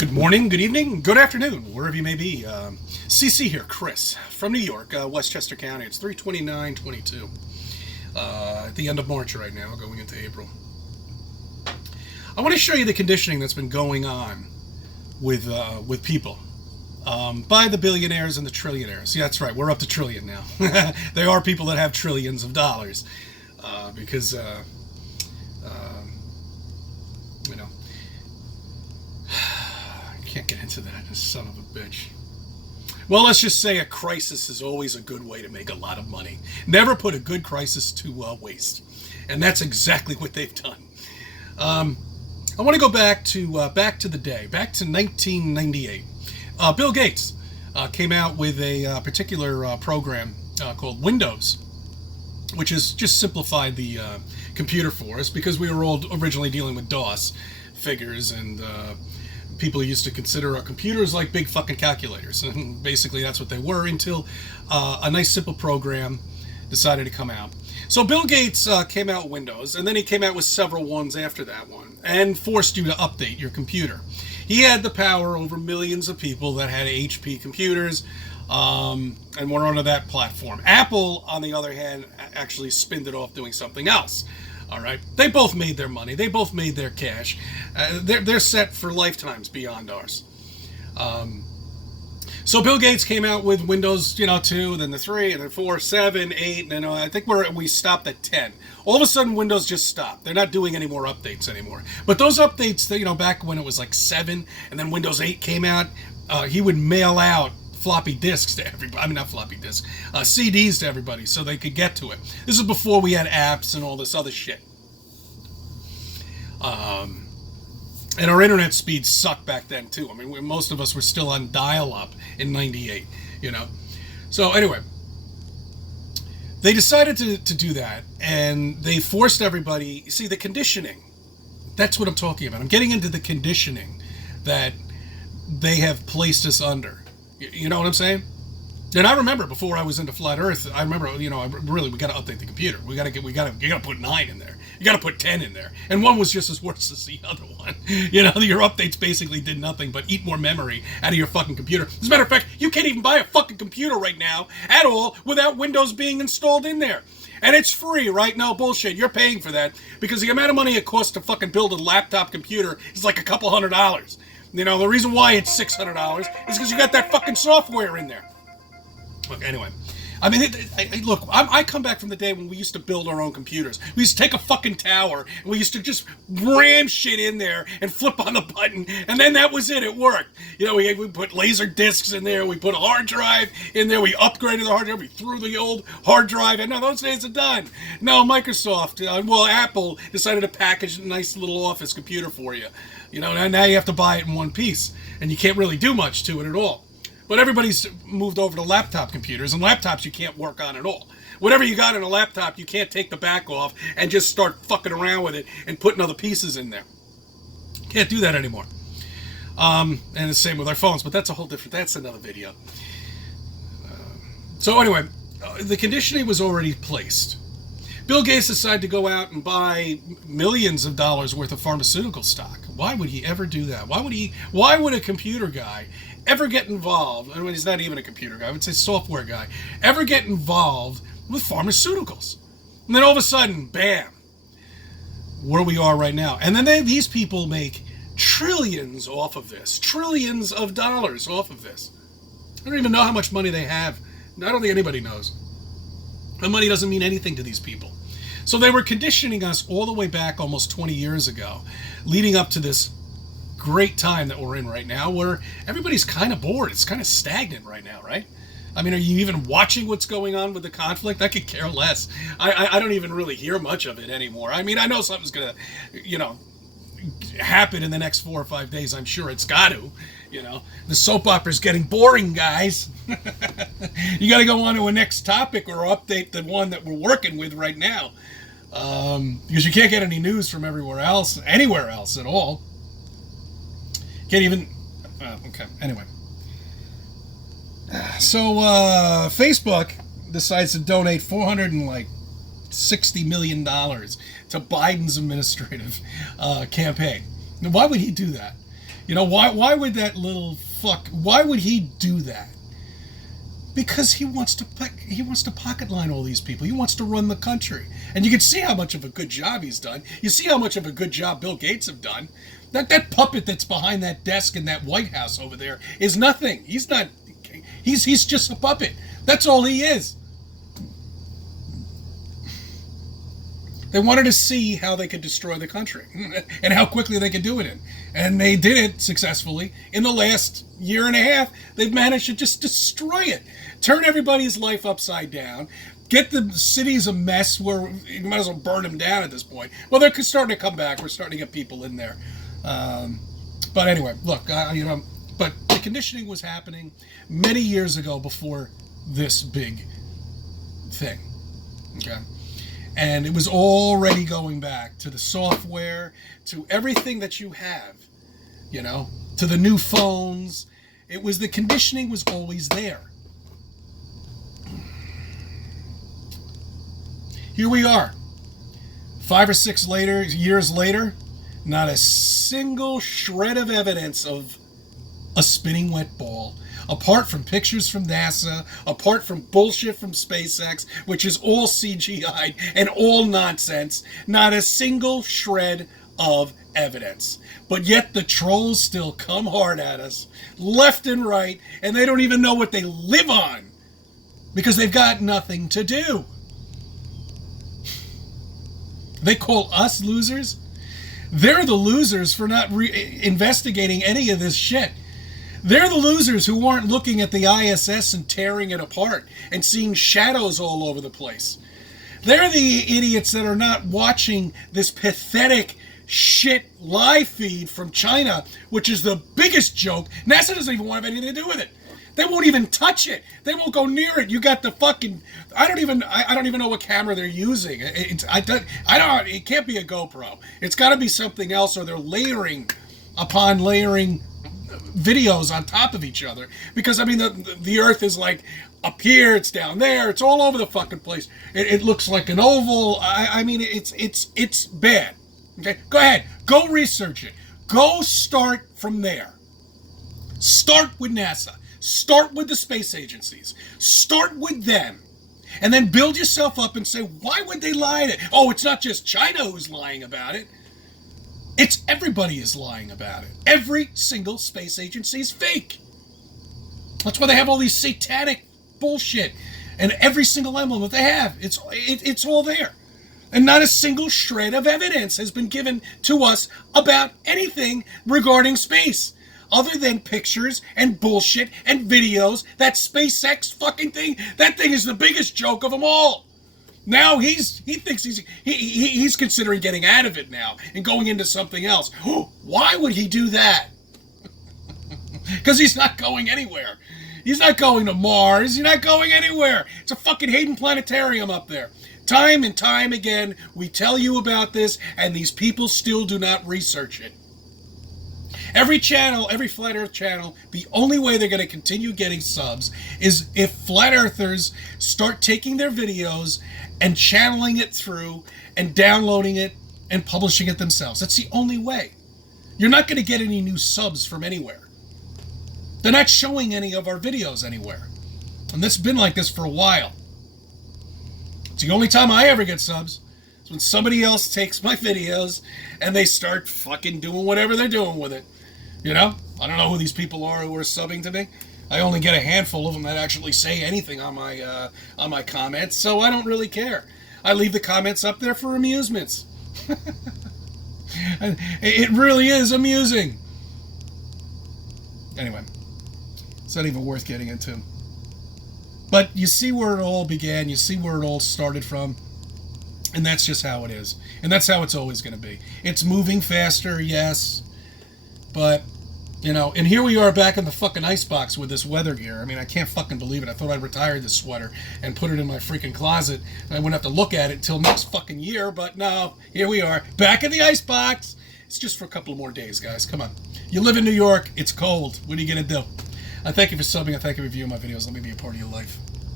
Good morning, good evening, good afternoon, wherever you may be. CC here, Chris, from New York, Westchester County. It's 3/29/22. At the end of March right now, going into April. I want to show you the conditioning that's been going on with people by the billionaires and the trillionaires. Yeah, that's right, we're up to trillion now. There are people that have trillions of dollars because, you know, can't get into that, this son of a bitch. Well, let's just say a crisis is always a good way to make a lot of money. Never put a good crisis to waste. And that's exactly what they've done. I want to go back to the day, back to 1998. Bill Gates came out with a particular program called Windows, which has just simplified the computer for us because we were all originally dealing with DOS figures and people used to consider our computers like big fucking calculators. And basically that's what they were until a nice simple program decided to come out. So Bill Gates came out with Windows, and then he came out with several ones after that one and forced you to update your computer. He had the power over millions of people that had HP computers and were under that platform. Apple, on the other hand, actually spinned it off doing something else. All right, they both made their money. They both made their cash. They're set for lifetimes beyond ours. So Bill Gates came out with Windows, 2, then the 3, and then 4, 7, 8, and I think we stopped at 10. All of a sudden, Windows just stopped. They're not doing any more updates anymore. But those updates, back when it was like 7, and then Windows 8 came out, he would mail out floppy disks to everybody. I mean, not floppy disks, CDs to everybody so they could get to it. This is before we had apps and all this other shit. And our internet speed sucked back then too. I mean, most of us were still on dial-up in '98, So anyway, they decided to do that, and they forced everybody. You see, the conditioning. That's what I'm talking about. I'm getting into the conditioning that they have placed us under. You know what I'm saying? And I remember before I was into flat Earth, I remember, we got to update the computer. You got to put 9 in there. You got to put 10 in there. And one was just as worse as the other one. Your updates basically did nothing but eat more memory out of your fucking computer. As a matter of fact, you can't even buy a fucking computer right now at all without Windows being installed in there. And it's free, right? No bullshit. You're paying for that because the amount of money it costs to fucking build a laptop computer is like a couple $100. The reason why it's $600 is because you got that fucking software in there. Look, anyway. I mean, look, I come back from the day when we used to build our own computers. We used to take a fucking tower, and we used to just ram shit in there and flip on the button, and then that was it. It worked. We put laser discs in there. We put a hard drive in there. We upgraded the hard drive. We threw the old hard drive, and now those days are done. No, Microsoft, Apple decided to package a nice little office computer for you. Now you have to buy it in one piece, and you can't really do much to it at all. But everybody's moved over to laptop computers, and laptops you can't work on at all. Whatever you got in a laptop, you can't take the back off and just start fucking around with it and putting other pieces in there. Can't do that anymore. And the same with our phones, but that's another video. So anyway, the conditioning was already placed. Bill Gates decided to go out and buy millions of dollars worth of pharmaceutical stock. Why would he ever do that? Why would a computer guy ever get involved? I mean, he's not even a computer guy. I would say software guy. Ever get involved with pharmaceuticals? And then all of a sudden, bam, where we are right now. And then these people make trillions off of this. Trillions of dollars off of this. I don't even know how much money they have. I don't think anybody knows. The money doesn't mean anything to these people. So they were conditioning us all the way back almost 20 years ago, leading up to this great time that we're in right now where everybody's kind of bored. It's kind of stagnant right now, right? I mean, are you even watching what's going on with the conflict? I could care less. I don't even really hear much of it anymore. I mean, I know something's going to, happen in the next 4 or 5 days. I'm sure it's got to. The soap opera's getting boring, guys. You got to go on to a next topic or update the one that we're working with right now. Because you can't get any news from anywhere else at all. Can't even... okay, anyway. So, Facebook decides to donate $460 million to Biden's administrative campaign. Now, why would he do that? You know, why would that little fuck, why would he do that? Because he wants to pocket line all these people. He wants to run the country. And you can see how much of a good job he's done. You see how much of a good job Bill Gates have done. That puppet that's behind that desk in that White House over there is nothing. He's just a puppet. That's all he is. They wanted to see how they could destroy the country and how quickly they could do it in. And they did it successfully. In the last year and a half, they've managed to just destroy it. Turn everybody's life upside down. Get the cities a mess where you might as well burn them down at this point. Well, they're starting to come back. We're starting to get people in there. But anyway, look, but the conditioning was happening many years ago before this big thing. Okay? And it was already going back to the software, to everything that you have, you know, to the new phones. It was, the conditioning was always there. Here we are, 5 or 6 years later, not a single shred of evidence of a spinning wet ball. Apart from pictures from NASA, apart from bullshit from SpaceX, which is all CGI and all nonsense, not a single shred of evidence. But yet the trolls still come hard at us, left and right, and they don't even know what they live on, because they've got nothing to do. They call us losers. They're the losers for not investigating any of this shit. They're the losers who weren't looking at the ISS and tearing it apart and seeing shadows all over the place. They're the idiots that are not watching this pathetic shit live feed from China, which is the biggest joke. NASA doesn't even want to have anything to do with it. They won't even touch it. They won't go near it. You got the fucking, I don't even know what camera they're using. It can't be a GoPro. It's got to be something else, or they're layering upon layering videos on top of each other, because I mean the earth is like up here, it's down there, it's all over the fucking place. It looks like an oval. I mean it's bad. Okay, go ahead, go research it, go start from there. Start with NASA, start with the space agencies, start with them, and then build yourself up and say, why would they lie to, oh, it's not just China who's lying about it. It's everybody is lying about it. Every single space agency is fake. That's why they have all these satanic bullshit, and every single emblem that they have, it's all there. And not a single shred of evidence has been given to us about anything regarding space, other than pictures and bullshit and videos. That SpaceX fucking thing, that thing is the biggest joke of them all. Now he thinks he's considering getting out of it now and going into something else. Why would he do that? Because he's not going anywhere. He's not going to Mars. He's not going anywhere. It's a fucking Hayden Planetarium up there. Time and time again, we tell you about this, and these people still do not research it. Every channel, every Flat Earth channel, the only way they're going to continue getting subs is if Flat Earthers start taking their videos and channeling it through and downloading it and publishing it themselves. That's the only way. You're not going to get any new subs from anywhere. They're not showing any of our videos anywhere. And this has been like this for a while. It's the only time I ever get subs. Is when somebody else takes my videos and they start fucking doing whatever they're doing with it. You know? I don't know who these people are who are subbing to me. I only get a handful of them that actually say anything on my comments, so I don't really care. I leave the comments up there for amusements. It really is amusing. Anyway, it's not even worth getting into. But you see where it all began, you see where it all started from, and that's just how it is. And that's how it's always going to be. It's moving faster, yes, but, you know, and here we are back in the fucking icebox with this weather gear. I mean, I can't fucking believe it. I thought I'd retire this sweater and put it in my freaking closet, and I wouldn't have to look at it until next fucking year, but no, here we are, back in the icebox. It's just for a couple of more days, guys. Come on. You live in New York, it's cold. What are you going to do? I thank you for subbing. I thank you for viewing my videos. Let me be a part of your life.